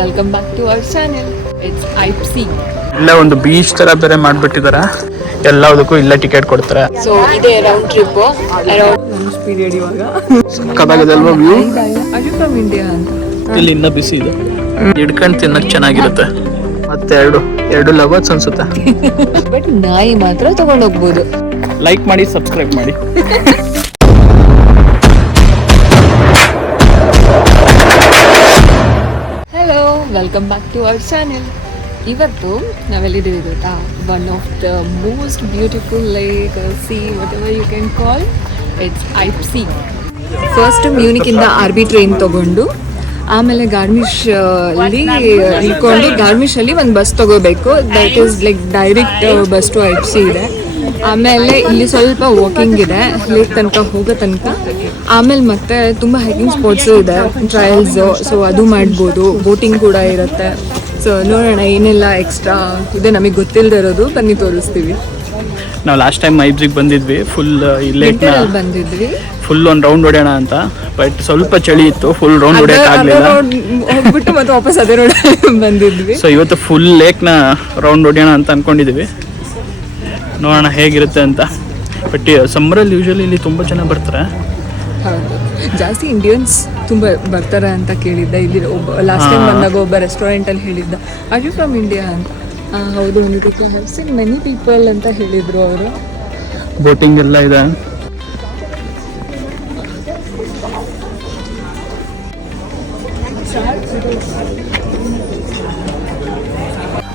Welcome back to our channel. It's Eibsee. ಇಲ್ಲ ಒಂದು beach ತರ ಬೇರೆ ಮಾಡ್ಬಿಟ್ಟಿದ್ದಾರೆ. ಎಲ್ಲದಕ್ಕೂ ಇಲ್ಲ ಟಿಕೆಟ್ ಕೊಡ್ತಾರೆ. ಸೊ ಇದೇ round trip around lunch period ಇವಾಗ. ಸಕ್ಕತ್ತಾಗಿದೆ ಅಲ್ವಾ view? Are you from India ಅಂತ. ಇಲ್ಲಿ ಇನ್ನ ಬಿಸಿ ಇದೆ. ಹಿಡ್ಕೊಂಡು ತಿನ್ನಕ್ ಚೆನ್ನಾಗಿರುತ್ತೆ. ಮತ್ತೆ ಎರಡು ಲವರ್ಸ್ ಅನ್ಸುತ್ತೆ. ಬಟ್ ನಾಯಿ ಮಾತ್ರ ತಗೊಂಡು ಹೋಗ್ಬೋದು. ಲೈಕ್ ಮಾಡಿ, ಸಬ್ಸ್ಕ್ರೈಬ್ ಮಾಡಿ. Hello, welcome back to our channel. ಇವತ್ತು ನಾವೆಲ್ಲಿದ್ದೀವಿ ಗೊತ್ತಾ? One of the most beautiful lake, see, whatever you can call, it's Eibsee. First ಮ್ಯೂನಿಕಿಂದ RB ಟ್ರೈನ್ ತಗೊಂಡು ಆಮೇಲೆ ಗಾರ್ಮಿಶ್ ಅಲ್ಲಿ ಇಳ್ಕೊಂಡು ಗಾರ್ಮಿಶಲ್ಲಿ ಒಂದು ಬಸ್ ತಗೋಬೇಕು. That is like direct bus to Eibsee ಇದೆ. ಆಮೇಲೆ ಇಲ್ಲಿ ಸ್ವಲ್ಪ ವಾಕಿಂಗ್ ಇದೆ ಲೇಕ್ ತನಕ ಹೋಗೋ ತನಕ. ಆಮೇಲೆ ಮತ್ತೆ ತುಂಬ ಹೈಕಿಂಗ್ ಸ್ಪಾಟ್ಸು ಇದೆ, ಟ್ರಯಲ್ಸು, ಸೊ ಅದು ಮಾಡ್ಬೋದು. ಬೋಟಿಂಗ್ ಕೂಡ ಇರುತ್ತೆ. ಸೊ ನೋಡೋಣ ಏನೆಲ್ಲ ಎಕ್ಸ್ಟ್ರಾ ಇದೆ ನಮಗೆ ಗೊತ್ತಿಲ್ಲದೆ ಇರೋದು, ಬನ್ನಿ ತೋರಿಸ್ತೀವಿ. ನಾವು ಲಾಸ್ಟ್ ಟೈಮ್ ಐಬ್ಸಿಗೆ ಬಂದಿದ್ವಿ. ಫುಲ್ ಲೇಕ್ನ ಬಂದಿದ್ವಿ, ಫುಲ್ ಒಂದು ರೌಂಡ್ ಹೊಡೆಯೋಣ ಅಂತ. ಬಟ್ ಸ್ವಲ್ಪ ಚಳಿ ಇತ್ತು, ಫುಲ್ ರೌಂಡ್ ಹೊಡೆಯೋಕ್ಕಾಗಲಿಲ್ಲ. ಹೋಗ್ಬಿಟ್ಟು ಮತ್ತೆ ವಾಪಸ್ ಅದೇ ರೋಡ್ ಬಂದಿದ್ವಿ. ಸೊ ಇವತ್ತು ಫುಲ್ ಲೇಕ್ನ ರೌಂಡ್ ಹೊಡೆಯೋಣ ಅಂತ ಅಂದ್ಕೊಂಡಿದ್ದೀವಿ. ನೋಡೋಣ ಹೇಗಿರುತ್ತೆ ಅಂತ. ಬಟ್ ಸಮ್ಮರಲ್ಲಿ ಯೂಶಲಿ ಇಲ್ಲಿ ತುಂಬ ಜನ ಬರ್ತಾರೆ. ಹೌದು, ಜಾಸ್ತಿ ಇಂಡಿಯನ್ಸ್ ತುಂಬ ಬರ್ತಾರೆ ಅಂತ ಕೇಳಿದ್ದೆ. ಇಲ್ಲಿ ಲಾಸ್ಟ್ ಟೈಮ್ ಬಂದಾಗ ಒಬ್ಬ ರೆಸ್ಟೋರೆಂಟಲ್ಲಿ ಹೇಳಿದ್ದ, ಆರ್ ಯು ಫ್ರಮ್ ಇಂಡಿಯಾ ಅಂತ. ಹೌದು, ಒಂದು ಹ್ಯಾವ್ ಮೆನಿ ಪೀಪಲ್ ಅಂತ ಹೇಳಿದರು ಅವರು. ಬೋಟಿಂಗ್ ಎಲ್ಲ ಇದೆ.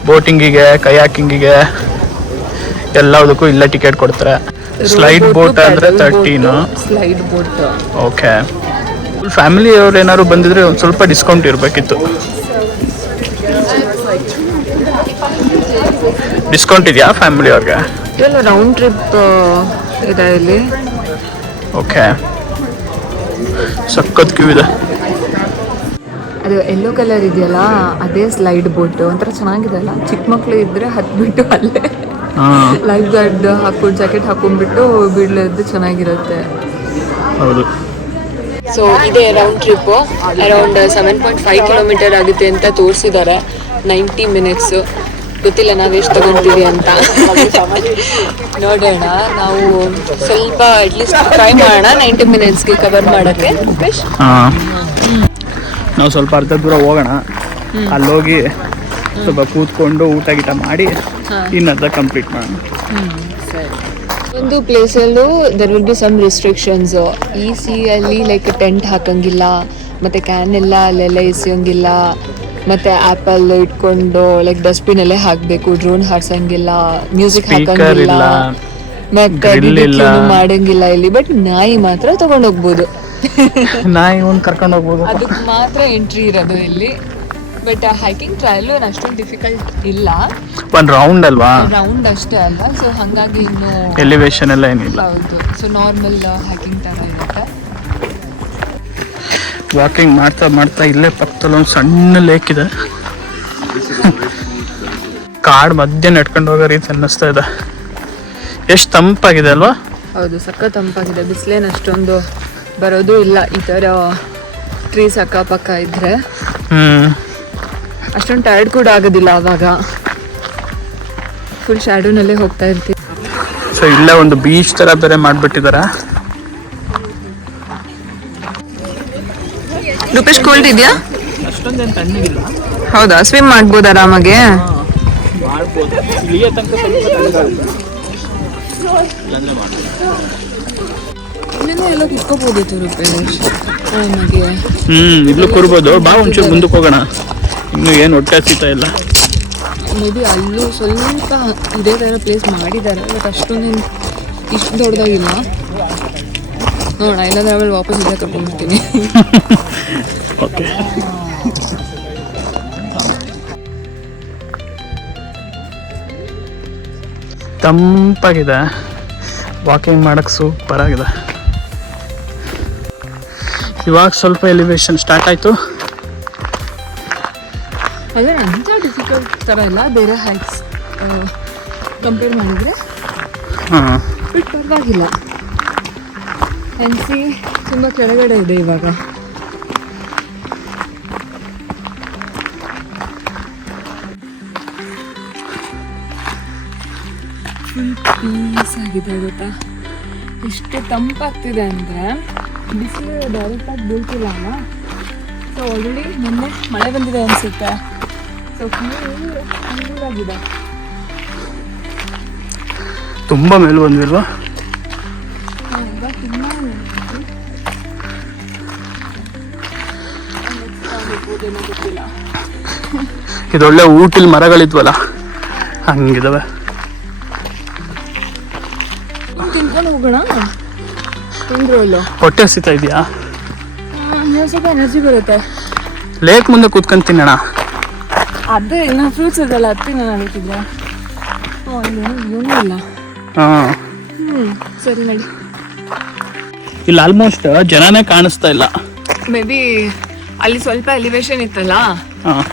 ಬೋಟಿಂಗಿಗೆ, ಕಯಾಕಿಂಗಿಗೆ ಎಲ್ಲದಕ್ಕೂ ಇಲ್ಲ ಟಿಕೆಟ್ ಕೊಡ್ತಾರೆ. ಸ್ಲೈಡ್ ಬೋಟ್ ಅಂದ್ರೆ 13. Slide boat okay. ಫ್ಯಾಮಿಲಿ ಅವ್ರು ಏನಾದ್ರು ಬಂದಿದ್ರೆ ಒಂದು ಸ್ವಲ್ಪ ಡಿಸ್ಕೌಂಟ್ ಇರಬೇಕಿತ್ತು. ಡಿಸ್ಕೌಂಟ್ ಇದೆಯಾ ಫ್ಯಾಮಿಲಿ ಅವ್ರಿಗೆ? ಎಲ್ಲ ರೌಂಡ್ ಟ್ರಿಪ್ ಇದೆ ಇಲ್ಲಿ. ಓಕೆ, ಸಖತ್ ಕ್ಯೂ ಇದೆ. ಅದು ಎಲ್ಲೋ ಕಲರ್ ಇದೆಯಲ್ಲ, ಅದೇ ಸ್ಲೈಡ್ ಬೋಟ್. ಒಂಥರ ಚೆನ್ನಾಗಿದೆ ಅಲ್ಲ. ಚಿಕ್ಕ ಮಕ್ಕಳು ಇದ್ರೆ ಹತ್ಬಿಟ್ಟು ಅಲ್ಲೇ ಲೈಫ್ ಗಾರ್ಡ್ ಹಾಕೊಂಡು ಜಾಕೆಟ್ ಹಾಕೊಂಡ್ಬಿಟ್ಟು ಬೀಳೋದು ಚೆನ್ನಾಗಿರುತ್ತೆ. ಹೌದು. ಸೊ ಇದೇ ರೌಂಡ್ ಟ್ರಿಪ್ ಅರೌಂಡ್ 7.5 ಕಿಲೋಮೀಟರ್ ಆಗುತ್ತೆ ಅಂತ ತೋರಿಸಿದ್ದಾರೆ. 90 ಮಿನಿಟ್ಸ್. ಗೊತ್ತಿಲ್ಲ ನಾವು ಎಷ್ಟು ತಗೊಳ್ತೀವಿ ಅಂತ. ನೋಡೋಣ. ನಾವು ಸ್ವಲ್ಪ ಅಟ್ಲೀಸ್ಟ್ ಟ್ರೈ ಮಾಡೋಣ 90 ಮಿನಿಟ್ಸ್ಗೆ ಕವರ್ ಮಾಡೋಕ್ಕೆ. ನಾವು ಸ್ವಲ್ಪ ಅರ್ಧ ದೂರ ಹೋಗೋಣ. ಅಲ್ಲೋಗಿ ಸ್ವಲ್ಪ ಕೂತ್ಕೊಂಡು ಊಟ ಗೀಟ ಮಾಡಿ ಇನ್ನರ್ಧ ಕಂಪ್ಲೀಟ್ ಮಾಡೋಣ. ಸರಿ. ಒಂದು ಪ್ಲೇಸಲ್ಲೂ there will be some restrictions. ಈ ಸಿಯಲ್ಲಿ ಲೈಕ್ ಟೆಂಟ್ ಹಾಕಂಗಿಲ್ಲ, ಮತ್ತು ಕ್ಯಾನ್ ಎಲ್ಲ ಅಲ್ಲೆಲ್ಲ ಎಸೆಯೋಂಗಿಲ್ಲ, ಮತ್ತು ಆ್ಯಪಲ್ ಇಟ್ಕೊಂಡು ಲೈಕ್ ಡಸ್ಟ್ಬಿನ್ ಅಲ್ಲೇ ಹಾಕಬೇಕು. ಡ್ರೋನ್ ಹಾರ್ಸಂಗಿಲ್ಲ, ಮ್ಯೂಸಿಕ್ ಹಾಕಂಗಿಲ್ಲ, ಮತ್ತು ಮಾಡಂಗಿಲ್ಲ ಇಲ್ಲಿ. ಬಟ್ ನಾಯಿ ಮಾತ್ರ ತಗೊಂಡೋಗ್ಬೋದು. ನಾಯಿ ಒಂದು ಕರ್ಕೊಂಡು ಹೋಗ್ಬೋದು. ಅದಕ್ಕೆ ಮಾತ್ರ ಎಂಟ್ರಿ ಇರೋದು ಇಲ್ಲಿ. ಬಟ್ ಹೈಕಿಂಗ್ ಟ್ರಯಲ್ ಅಷ್ಟೊಂದು ಡಿಫಿಕಲ್ಟ್ ಇಲ್ಲ. ಒಂದು ರೌಂಡ್ ಅಲ್ವಾ? ರೌಂಡ್ ಅಷ್ಟೇ ಅಲ್ಲ. ಸೊ ಹಾಗಾಗಿ ಇನ್ನು ಎಲಿವೇಶನ್ ಎಲ್ಲ ಏನಿಲ್ಲ. ಹೌದು. ಸೊ ನಾರ್ಮಲ್ ಹೈಕಿಂಗ್ ಥರ ಇರುತ್ತೆ. ವಾಕಿಂಗ್ ಮಾಡ್ತಾ ಮಾಡ್ತಾ ಇಲ್ಲೇ ಪಕ್ಕದಲ್ಲಿ ಒಂದು ಸಣ್ಣ ಲೇಕ್ ಇದೆ. ಕಾಡು ಮಧ್ಯೆ ನಡ್ಕೊಂಡು ಹೋಗೋ ರೀತಿ ಅನ್ನಿಸ್ತಾ ಇದೆ. ಎಷ್ಟು ತಂಪಾಗಿದೆ ಅಲ್ವಾ? ಹೌದು, ಸಕ್ಕ ತಂಪಾಗಿದೆ. ಬಿಸಿಲೇನು ಅಷ್ಟೊಂದು ಬರೋದು ಇಲ್ಲ ಈ ಥರ ಟ್ರೀಸ್ ಅಕ್ಕಪಕ್ಕ ಇದ್ರೆ. ಅಷ್ಟೊಂದು ಟೈರ್ಡ್ ಕೂಡ ಆಗೋದಿಲ್ಲ ಆವಾಗ. ಫುಲ್ ಶ್ಯಾಡೋನಲ್ಲೇ ಹೋಗ್ತಾ ಇರ್ತೀವಿ. ಸೊ ಇಲ್ಲೇ ಒಂದು ಬೀಚ್ ತರ ಬೇರೆ ಮಾಡ್ಬಿಟ್ಟಿದ್ದಾರೆ. ರೂಪೇಶ್ ಕೋಲ್ಡ್ ಇದೆಯಾ? ಅಷ್ಟೊಂದೇನು ತಣ್ಣಗಿಲ್ಲ. ಹೌದಾ? ಸ್ವಿಮ್ ಮಾಡ್ಬೋದು ಆರಾಮಾಗೆ? ಮಾಡ್ಬೋದು. ಇಲ್ಲಿಗೆ ತನಕ ಸ್ವಲ್ಪ ತಣ್ಣಗಾಗುತ್ತೆ. ಇಲ್ಲೆಲ್ಲ ಎಲ್ಲ ಕುತ್ಕೋಬೋದಿತ್ತು ರೂಪೇಶ್ ಆರಾಮಾಗೆ. ಇಲ್ಲೂ ಕೂರ್ಬೋದು. ಬಾ ಒಂಚೂರು ಮುಂದಕ್ಕೆ ಹೋಗೋಣ. ಇನ್ನೂ ಏನು ಹೊಟ್ಟೆ ಹಸಿತಾ ಇಲ್ಲ. ಮೇ ಬಿ ಅಲ್ಲೂ ಸ್ವಲ್ಪ ಇದೇ ಥರ ಪ್ಲೇಸ್ ಮಾಡಿದ್ದಾರೆ. ಬಟ್ ಅಷ್ಟೊಂದೇನು ಇಷ್ಟು ದೊಡ್ಡದಾಗಿಲ್ಲ. ನೋಡೋಣ, ಇಲ್ಲಾಂದ್ರೆ ಆಮೇಲೆ ವಾಪಸ್ ಇಲ್ಲೇ ತಗೊಂಡ್ಬಿಡ್ತೀನಿ. ಓಕೆ. ತಂಪಾಗಿದೆ, ವಾಕಿಂಗ್ ಮಾಡೋಕ್ಕೆ ಸೂಪರ್ ಆಗಿದೆ. ಇವಾಗ ಸ್ವಲ್ಪ ಎಲಿವೇಶನ್ ಸ್ಟಾರ್ಟ್ ಆಯಿತು. ಅದೇ ಅಂಥ ಡಿಫಿಕಲ್ಟ್ ಥರ ಇಲ್ಲ, ಬೇರೆ ಹೈಕ್ಸ್ ಕಂಪೇರ್ ಮಾಡಿದರೆ. ಬಟ್ ಪರವಾಗಿಲ್ಲ. ಎನ್ಸಿ ತುಂಬ ಕೆಳಗಡೆ ಇದೆ ಇವಾಗ. ಫುಲ್ ಪೀಸ್ ಆಗಿದೆ ಗೊತ್ತಾ. ಎಷ್ಟು ತಂಪಾಗ್ತಿದೆ ಅಂದರೆ ಬಿಸಿಲು ಡೈರೆಕ್ಟಾಗಿ ಬೀಳ್ತಿಲ್ಲ ಅಲ್ಲ. ಸೊ ಆಲ್ರೆಡಿ ಮೊನ್ನೆ ಮಳೆ ಬಂದಿದೆ ಅನಿಸುತ್ತೆ. ಸೊ ಕ್ಲೀನಾಗಿದೆ. ತುಂಬ ಮೇಲೆ ಬಂದಿಲ್ವಾ? ಗೊತ್ತಿಲ್ಲ. ಇದೊಳ್ಳೆ ಊಟಿಲ್ ಮರಗಳಿದ್ವಲ್ಲ ಹಂಗಿದಾವೆ. ತಿನ್ಕೊಂಡು ಹೋಗೋಣ. ತಿಂದ್ರಲ್ಲೋ ಹೊಟ್ಟೆ ಹಸಿತಾ ಇದೆಯಾ? ಸ್ವಲ್ಪ ಎನರ್ಜಿ ಬರುತ್ತೆ. ಲೇಕ್ ಮುಂದೆ ಕೂತ್ಕೊಂಡು ತಿನ್ನೋಣ. ಅದೇ ಇನ್ನು ಫ್ರೂಟ್ಸ್ ಇದೆಲ್ಲ ಹತ್ತಿ ನಾನು ಅನ್ತಿದ್ದೆ. ಏನೂ ಇಲ್ಲ. ಹಾಂ ಸರಿ ನಡಿ. ಇಲ್ಲಿ ಆಲ್ಮೋಸ್ಟ್ ಜನನೇ ಕಾಣಿಸ್ತಾ ಇಲ್ಲ. ಮೇ ಬಿ ಅಲ್ಲಿ ಸ್ವಲ್ಪ ಎಲಿವೇಶನ್ ಇತ್ತಲ್ಲ,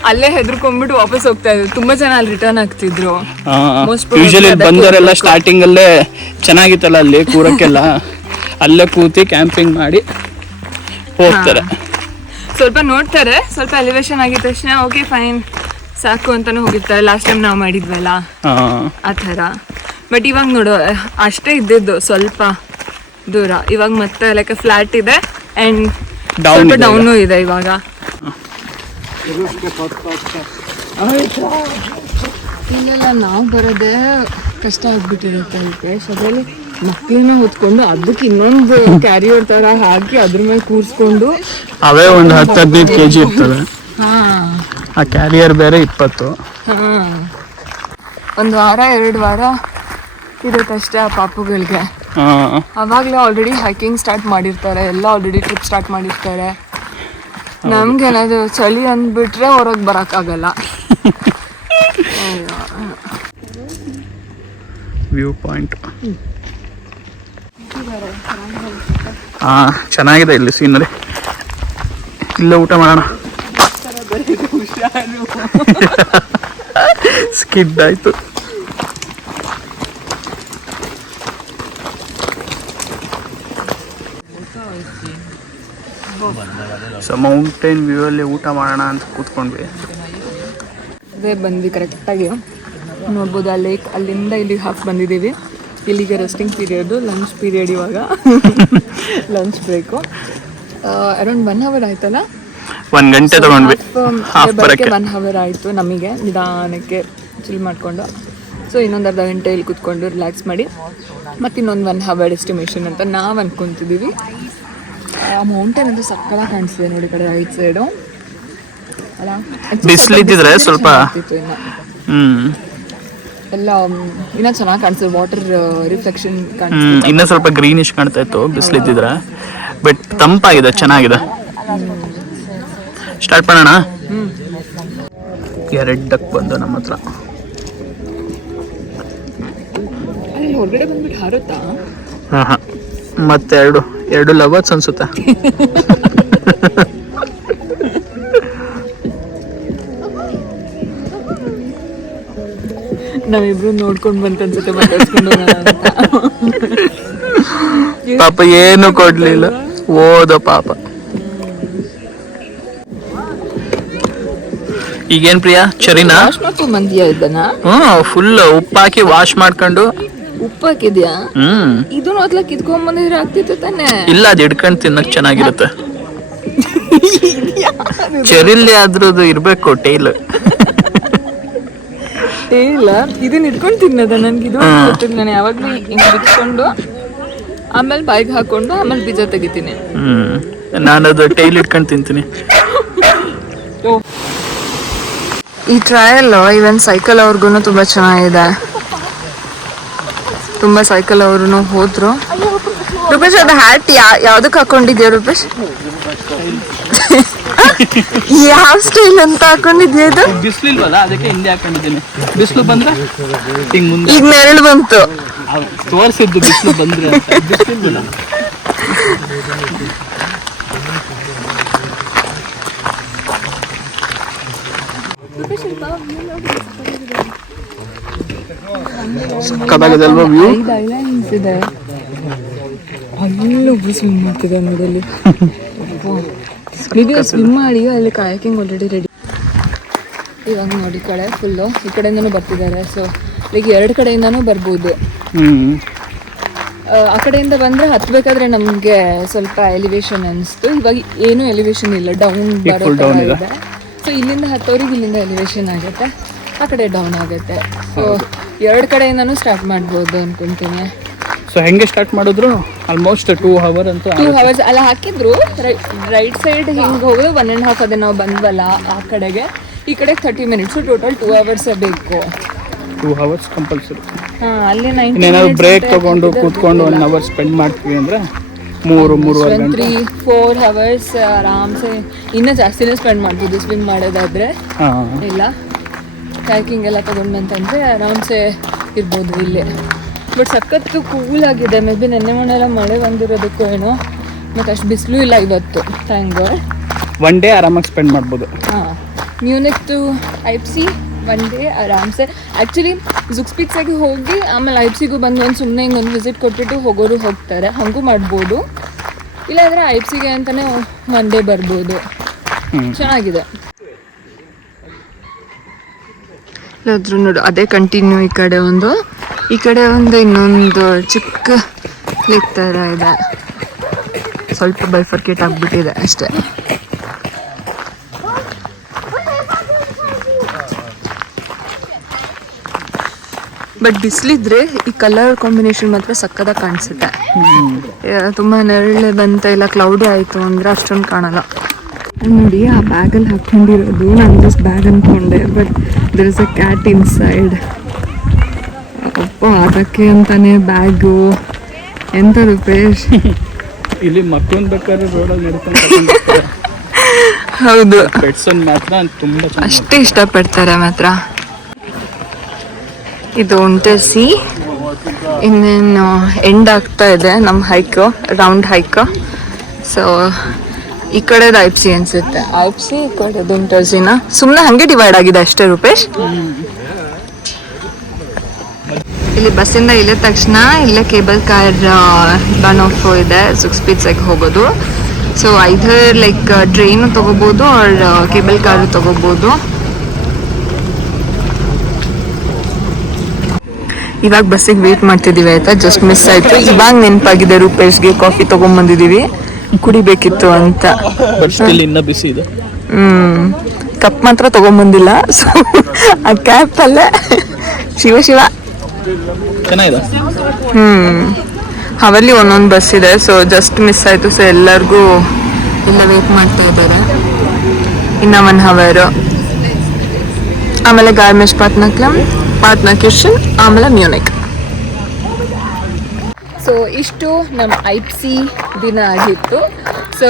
ಅಲ್ಲೇ ಹೆದರ್ಕೊಂಡ್ಬಿಟ್ಟು ವಾಪಸ್ ಹೋಗ್ತಾ ಇದ್ರು. ತುಂಬಾ ಜನ ಅಲ್ಲಿ ರಿಟರ್ನ್ ಆಗ್ತಿದ್ರು. ಯೂಶಲಿ ಬಂದವರೆಲ್ಲ ಸ್ಟಾರ್ಟಿಂಗ್ ಅಲ್ಲೇ ಚೆನ್ನಾಗಿತ್ತಲ್ಲ ಅಲ್ಲಿ ಕೂರಕ್ಕೆಲ್ಲ, ಅಲ್ಲೇ ಕೂತಿ ಕ್ಯಾಂಪಿಂಗ್ ಮಾಡಿ ಹೋಗ್ತಾರೆ. ಸ್ವಲ್ಪ ನೋಡ್ತಾರೆ, ಸ್ವಲ್ಪ ಎಲಿವೇಶನ್ ಆಗಿದ ತಕ್ಷಣ ಓಕೆ ಫೈನ್ ಸಾಕು ಅಂತಾನು ಹೋಗಿರ್ತಾರೆ. ಲಾಸ್ಟ್ ಟೈಮ್ ನಾವು ಮಾಡಿದ್ವಲ್ಲ ಆ ಥರ. ಬಟ್ ಇವಾಗ ನೋಡು ಅಷ್ಟೇ ಇದ್ದಿದ್ದು, ಸ್ವಲ್ಪ ದೂರ. ಇವಾಗ ಮತ್ತೆ ಲೈಕ್ ಫ್ಲಾಟ್ ಇದೆ ಅಂಡ್ ಸ್ವಲ್ಪ ಡೌನು ಇದೆ ಇವಾಗ. ಇಲ್ಲೆಲ್ಲ ನಾವು ಬರೋದೇ ಕಷ್ಟ ಆಗ್ಬಿಟ್ಟಿರುತ್ತೆ. ಅದಕ್ಕೆ ಅದರಲ್ಲಿ ಮಕ್ಕಳನ್ನ ಹೊತ್ಕೊಂಡು ಅದಕ್ಕೆ ಇನ್ನೊಂದು ಕ್ಯಾರಿಯರ್ ತರ ಹಾಕಿ ಅದ್ರ ಮೇಲೆ ಕೂರಿಸ್ಕೊಂಡು ಅವೇ ಒಂದು 10-15 kg ಇರ್ತವೆ. ಆ ಕ್ಯಾರಿಯರ್ ಬೇರೆ 20. ಒಂದು ವಾರ 2 ವಾರ ಇರುತ್ತಷ್ಟೇ ಆ ಪಾಪುಗಳಿಗೆ. ಅವಾಗಲೇ ಆಲ್ರೆಡಿ ಹೈಕಿಂಗ್ ಸ್ಟಾರ್ಟ್ ಮಾಡಿರ್ತಾರೆ, ಎಲ್ಲ ಆಲ್ರೆಡಿ ಟ್ರಿಪ್ ಸ್ಟಾರ್ಟ್ ಮಾಡಿರ್ತಾರೆ. ನಮ್ಗೇನಾದ್ರು ಚಳಿ ಅಂದ್ಬಿಟ್ರೆ ಹೊರಗೆ ಬರೋಕ್ಕಾಗಲ್ಲ. ವ್ಯೂ ಪಾಯಿಂಟ್ ಚೆನ್ನಾಗಿದೆ ಇಲ್ಲಿ ಸೀನರಿ. ಇಲ್ಲೇ ಊಟ ಮಾಡೋಣ. ಸ್ಕಿಡ್ ಆಯ್ತು. ಸೊ ಮೌಂಟೇನ್ ವ್ಯೂ ಅಲ್ಲಿ ಊಟ ಮಾಡೋಣ ಅಂತ ಕೂತ್ಕೊಂಡ್ವಿ. ಅದೇ ಬಂದ್ವಿ ಕರೆಕ್ಟಾಗಿ. ನೋಡ್ಬೋದು ಆ ಲೇಕ್ ಅಲ್ಲಿಂದ ಇಲ್ಲಿಗೆ ಹಾಕಿ ಬಂದಿದ್ದೀವಿ. ಇಲ್ಲಿಗೆ ರೆಸ್ಟಿಂಗ್ ಪೀರಿಯಡು, ಲಂಚ್ ಪೀರಿಯಡ್ ಇವಾಗ. ಲಂಚ್ ಬ್ರೇಕು ಅರೌಂಡ್ 1 hour ಆಯ್ತಲ್ಲ. 1 ಗಂಟೆ ತಗೊಂಡ್ವಿ. 1 hour ಆಯಿತು ನಮಗೆ ನಿಧಾನಕ್ಕೆ ಚಿಲ್ ಮಾಡಿಕೊಂಡು. ಸೊ ಇನ್ನೊಂದು ಅರ್ಧ ಗಂಟೆ ಇಲ್ಲಿ ಕೂತ್ಕೊಂಡು ರಿಲ್ಯಾಕ್ಸ್ ಮಾಡಿ ಮತ್ತು ಇನ್ನೊಂದು 1 hour ಎಸ್ಟಿಮೇಷನ್ ಅಂತ ನಾವು ಅಂದ್ಕೊತಿದ್ದೀವಿ. ಆ ಮೌಂಟೇನ್ ಅಂತೂ ಸಕ್ಕತ್ತಾಗಿ ಕಾಣಿಸ್ತಿದೆ ನೋಡಿ, ಕಡೆ ರೈಟ್ ಸೈಡು ಅಲ್ಲ. ಬಿಸಿಲಿದ್ದಿದ್ರೆ ಸ್ವಲ್ಪ ಎಲ್ಲ ಇನ್ನೂ ಚೆನ್ನಾಗಿ ಕಾಣಿಸ್ತದೆ. ವಾಟರ್ ರಿಫ್ಲೆಕ್ಷನ್ ಕಾಣಿಸ್ತದೆ. ಇನ್ನೂ ಸ್ವಲ್ಪ ಗ್ರೀನಿಶ್ ಕಾಣ್ತಾ ಇತ್ತು ಬಿಸಿಲಿದ್ದಿದ್ರೆ. ಬಟ್ ತಂಪಾಗಿದೆ, ಚೆನ್ನಾಗಿದೆ. ಸ್ಟಾರ್ಟ್ ಮಾಡೋಣ. 2 ಡಕ್ ಬಂದು ನಮ್ಮ ಹತ್ರ. ಅಲ್ಲಿ ಹೊರಗಡೆ ಬಂದ್ಬಿಟ್ಟು ಹಾರುತ್ತಾ? ಹಾಂ ಮತ್ತೆ 2 ಲವರ್ಸ್ ಅನ್ಸುತ್ತೆ. ನಾವಿಬ್ರು ನೋಡ್ಕೊಂಡು ಬಂತ ಅನ್ಸುತ್ತೆ ಮಾತಾಡ್ಸ್ಕೊಂಡು ಪಾಪ ಏನು ಕೊಡ್ಲಿಲ್ಲ, ಓದೋ ಪಾಪ. ಈಗೇನ್ ಪ್ರಿಯಾ ಚರಿನಾ? ವಾಶ್ ಮಾಡ್ಕೊಂಡ್ ಬಂದಿಯಾ ಇದನ್ನ? ಫುಲ್ ಉಪ್ಪಾಕಿ ವಾಶ್ ಮಾಡ್ಕೊಂಡು. ಉಪ್ಪು ಹಾಕಿದ್ಯಾ? ಇದನ್ನ ಹೊತ್ಲಕ್ ಇದ್ಕೊಂಡ್ ಬಂದಿದ್ರೆ ಆಗ್ತಿತ್ತು ತಾನೆ. ಇಲ್ಲ, ಅದು ಹಿಡ್ಕೊಂಡು ತಿನ್ನಕ್ ಚೆನ್ನಾಗಿರುತ್ತೆ. ಚೆರಿಲ್ಲಿ ಅದ್ರದ್ದು ಇರ್ಬೇಕು ಟೈಲ್. ಇಲ್ಲ, ಇದನ್ನ ಇಟ್ಕೊಂಡು ತಿನ್ನದ ನನ್ಗೆ ಇದು ಗೊತ್ತಿಲ್ಲ. ನಾನು ಯಾವಾಗ್ಲೂ ಹಿಂಗ್ ಬಿಚ್ಕೊಂಡು ಆಮೇಲೆ ಬಾಯಿಗೆ ಹಾಕೊಂಡು ಆಮೇಲೆ ಬೀಜ ತೆಗಿತೀನಿ. ನಾನದು ಟೈಲ್ ಇಟ್ಕೊಂಡು ತಿಂತೀನಿ. ಈ ಟ್ರಯಲ್ ಈವನ್ ಸೈಕಲ್ ಅವ್ರಿಗೂ ತುಂಬಾ ಚೆನ್ನಾಗಿದೆ. ತುಂಬಾ ಸೈಕಲ್ ಅವ್ರು ಹೋದ್ರು. ರೂಪೇಶ್ ಅದು ಹ್ಯಾಟ್ ಯಾವ್ದಕ್ ಹಾಕೊಂಡಿದ್ಯಾ ರೂಪೇಶ್? ಯಾವ ಸ್ಟೈಲ್ ಅಂತ ಹಾಕೊಂಡಿದ್ಯಾ ಇದು? ಬಿಸಿಲಿಲ್ವಲ್ಲ ಅದಕ್ಕೆ ಹಿಂದೆ ಹಾಕೊಂಡಿದ್ದೀನಿ. ಬಿಸಿಲು ಬಂದ್ರೆ ಈಗ ನೆರಳು ಬಂತು. ತೋರಿಸಿದ್ದು ಬಿಸಿಲು ಬಂದ್ರೆ ಬಿಸಿಲಿಲ್ಲ. ಸಕ್ಕತ್ತಾಗಿದೆ ಅಲ್ವಾ ವ್ಯೂ? ಇದೆ ಅಲ್ಲೊಬ್ರು ಸ್ವಿಮ್ ಮಾಡ್ತಿದೆ ನೋಡಲ್ಲಿ. ಸ್ವಿಮ್ ಮಾಡಿ ಅಲ್ಲಿ ಕಾಯಕಿಂಗ್ ಆಲ್ರೆಡಿ ರೆಡಿ. ಇವಾಗ ನೋಡಿ ಕಡೆ ಫುಲ್ಲು ಈ ಕಡೆಯಿಂದನೂ ಬರ್ತಿದ್ದಾರೆ. ಸೊ ಈಗ 2 ಕಡೆಯಿಂದನೂ ಬರ್ಬೋದು. ಹ್ಞೂ ಆ ಕಡೆಯಿಂದ ಬಂದರೆ ಹತ್ತಬೇಕಾದ್ರೆ ನಮಗೆ ಸ್ವಲ್ಪ ಎಲಿವೇಶನ್ ಅನಿಸ್ತು. ಇವಾಗ ಏನೂ ಎಲಿವೇಶನ್ ಇಲ್ಲ, ಡೌನ್ ಬರೋ ಥರ ಇದೆ. ಸೊ ಇಲ್ಲಿಂದ ಹತ್ತೋರಿಗೆ ಇಲ್ಲಿಂದ ಎಲಿವೇಶನ್ ಆಗುತ್ತೆ, ಆ ಕಡೆ ಡೌನ್ ಆಗುತ್ತೆ. ಸೊ ಎರಡು ಕಡೆಯಿಂದನೂ ಸ್ಟಾರ್ಟ್ ಮಾಡ್ಬೋದು ಅನ್ಕೊಂತೀನಿ. ಸೊ ಹೆಂಗೆ ಸ್ಟಾರ್ಟ್ ಮಾಡಿದ್ರು ಆಲ್ಮೋಸ್ಟ್ 2 hours ಅಂತ 2 hours ಅಲ್ಲ ಹಾಕಿದ್ರು. ರೈಟ್ ಸೈಡ್ ಹಿಂಗೆ ಹೋಗೋದು 1.5 ಅದೇ ನಾವು ಬಂದ್ವಲ್ಲ ಆ ಕಡೆಗೆ, ಈ ಕಡೆ 30 minutes, ಟೋಟಲ್ 2 hours ಬೇಕು. 2 hours ಕಂಪಲ್ಸರಿ. ಹಾಂ, ಅಲ್ಲಿ 90 ಇನ್ನೇನಾದ್ರು ಬ್ರೇಕ್ ತೊಗೊಂಡು ಕೂತ್ಕೊಂಡು 1 hour ಸ್ಪೆಂಡ್ ಮಾಡ್ತೀವಿ ಅಂದರೆ 3-3.5 ಗಂಟೆ 4 hours ಆರಾಮ್ಸೆ, ಇನ್ನೂ ಜಾಸ್ತಿನೇ ಸ್ಪೆಂಡ್ ಮಾಡ್ಬೋದು ಸ್ವಿಮ್ ಮಾಡೋದಾದರೆ. ಹಾಂ ಇಲ್ಲ ಟ್ಯಾಕಿಂಗ್ ಎಲ್ಲ ತೊಗೊಂಡಂತಂದರೆ ಆರಾಮ್ಸೆ ಇರ್ಬೋದು ಇಲ್ಲೇ. ಬಟ್ ಸಖತ್ತು ಕೂಲ್ ಆಗಿದೆ. ಮೇ ಬಿ ನೆನ್ನೆ ಮೊನ್ನೆಲ್ಲ ಮಳೆ ಬಂದಿರೋದಕ್ಕೂ ಏನೋ, ಮತ್ತು ಅಷ್ಟು ಬಿಸಿಲು ಇಲ್ಲ ಇವತ್ತು, ಥ್ಯಾಂಕ್ ಗಾಡ್. 1 day ಆರಾಮಾಗಿ ಸ್ಪೆಂಡ್ ಮಾಡ್ಬೋದು. ಹಾಂ, ಮ್ಯೂನಿಕ್ ಟು ಐಪ್ಸಿ 1 day ಆರಾಮ್ಸೆ. ಆ್ಯಕ್ಚುಲಿ ಜುಕ್ಸ್ಪಿಕ್ಸಾಗಿ ಹೋಗಿ ಆಮೇಲೆ ಐಪ್ಸಿಗೂ ಬಂದು ಒಂದು ಸುಮ್ಮನೆ ಹಿಂಗೊಂದು ವಿಸಿಟ್ ಕೊಟ್ಬಿಟ್ಟು ಹೋಗೋರು ಹೋಗ್ತಾರೆ, ಹಾಗೂ ಮಾಡ್ಬೋದು. ಇಲ್ಲಾಂದರೆ ಐಪ್ಸಿಗೆ ಅಂತಲೇ 1 day ಬರ್ಬೋದು. ಚೆನ್ನಾಗಿದೆ. ಇಲ್ಲಾದ್ರೂ ನೋಡು ಅದೇ ಕಂಟಿನ್ಯೂ, ಈ ಕಡೆ ಒಂದು ಇನ್ನೊಂದು ಚಿಕ್ಕ ಲೇಕ್ ಥರ ಇದೆ, ಸ್ವಲ್ಪ ಬೈಫರ್ಕೇಟ್ ಆಗಿಬಿಟ್ಟಿದೆ ಅಷ್ಟೇ. ಬಟ್ ಬಿಸಿಲಿದ್ರೆ ಈ ಕಲರ್ ಕಾಂಬಿನೇಷನ್ ಮಾತ್ರ ಸಕ್ಕದಾಗಿ ಕಾಣಿಸುತ್ತೆ. ತುಂಬ ನೆರಳೆ ಬಂತ ಇಲ್ಲ ಕ್ಲೌಡಿ ಆಯಿತು ಅಂದರೆ ಅಷ್ಟೊಂದು ಕಾಣಲ್ಲ. ನೋಡಿ ಆ ಬ್ಯಾಗಲ್ಲಿ ಹಾಕ್ಕೊಂಡಿರೋದು, ನಾನು ಜಸ್ಟ್ ಬ್ಯಾಗ್ ಅಂದ್ಕೊಂಡೆ, but there is a cat inside. ಅಪ್ಪ, ಅದಕ್ಕೆ ಅಂತಾನೆ ಬ್ಯಾಗು ಎಂತ ರೂಪೇಶ್. ಇಲ್ಲಿ ಮಕ್ಕಳನ್ನ ಬೇಕಾದ್ರೆ ರೋಡಲ್ಲಿ ನಡ್ಕೊಂಡು ಹೌದು, ಪೆಟ್ಸ್ ಮಾತ್ರ ತುಂಬ ಅಷ್ಟೇ ಇಷ್ಟಪಡ್ತಾರೆ ಮಾತ್ರ. ಇದು ಒಂಟೆಸಿ. ಇನ್ನೇನು ಎಂಡ್ ಆಗ್ತಾ ಇದೆ ನಮ್ಮ ಹೈಕು, ರೌಂಡ್ ಹೈಕು. ಸೊ ಈ ಕಡೆದು ಐಪ್ಸಿ ಅನ್ಸುತ್ತೆ, ಐಪ್ಸಿ ಈ ಕಡೆದು ಒಂಟೆಸಿನ. ಸುಮ್ಮನೆ ಹಾಗೆ ಡಿವೈಡ್ ಆಗಿದೆ ಅಷ್ಟೇ ರೂಪೇಶ್. ಇಲ್ಲಿ ಬಸ್ಸಿಂದ ಇಳಿದ ತಕ್ಷಣ ಇಲ್ಲೇ ಕೇಬಲ್ ಕಾರ್ ಬನ್ ಆಫ್ ಇದೆ, ಜುಕ್ಸ್ಪಿಕ್ಸಾಗಿ ಹೋಗೋದು. ಸೊ ಐದರ್ ಲೈಕ್ ಟ್ರೈನು ತೊಗೋಬೋದು ಆರ್ ಕೇಬಲ್ ಕಾರು ತೊಗೋಬೋದು. ಇವಾಗ ಬಸ್ಸಿಗೆ ವೇಟ್ ಮಾಡ್ತಿದ್ದೀವಿ ಆಯ್ತಾ, ಜಸ್ಟ್ ಮಿಸ್ ಆಯಿತು. ಇವಾಗ ನೆನಪಾಗಿದೆ ರೂಪೇಶ್ಗೆ, ಕಾಫಿ ತೊಗೊಂಬಂದಿದ್ದೀವಿ, ಕುಡಿಬೇಕಿತ್ತು ಅಂತ. ಇನ್ನೂ ಬಿಸಿ ಇದೆ. ಕಪ್ ಮಾತ್ರ ತೊಗೊಂಬಂದಿಲ್ಲ. ಸೊ ಆ ಕ್ಯಾಪಲ್ಲೇ ಶಿವ ಚೆನ್ನಾಗಿದೆ. ಅವಲ್ಲಿ ಒಂದೊಂದು ಬಸ್ ಇದೆ. ಸೊ ಜಸ್ಟ್ ಮಿಸ್ ಆಯಿತು. ಸೊ ಎಲ್ಲರಿಗೂ ಎಲ್ಲ ವೇಟ್ ಮಾಡ್ತಾ ಇದ್ದಾರೆ ಇನ್ನು 1 hour. ಆಮೇಲೆ ಗಾರ್ಮೆಶ್ ಪಾಟ್ನಾ ಕಿರ್ಶನ್, ಆಮೇಲೆ ಮ್ಯೂನಿಕ್. ಸೊ ಇಷ್ಟು ನಮ್ಮ ಐಪ್ಸಿ ದಿನ ಆಗಿತ್ತು. ಸೊ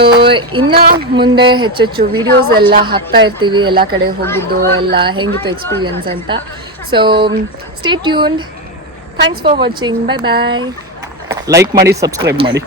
ಇನ್ನು ಮುಂದೆ ಹೆಚ್ಚೆಚ್ಚು ವಿಡಿಯೋಸ್ ಎಲ್ಲ ಹಾಕ್ತಾ ಇರ್ತೀವಿ, ಎಲ್ಲ ಕಡೆ ಹೋಗಿದ್ದು ಎಲ್ಲ ಹೆಂಗಿತ್ತು ಎಕ್ಸ್ಪೀರಿಯನ್ಸ್ ಅಂತ. So stay tuned. Thanks for watching. Bye bye. Like ಮಾಡಿ, ಸಬ್ಸ್ಕ್ರೈಬ್ ಮಾಡಿ.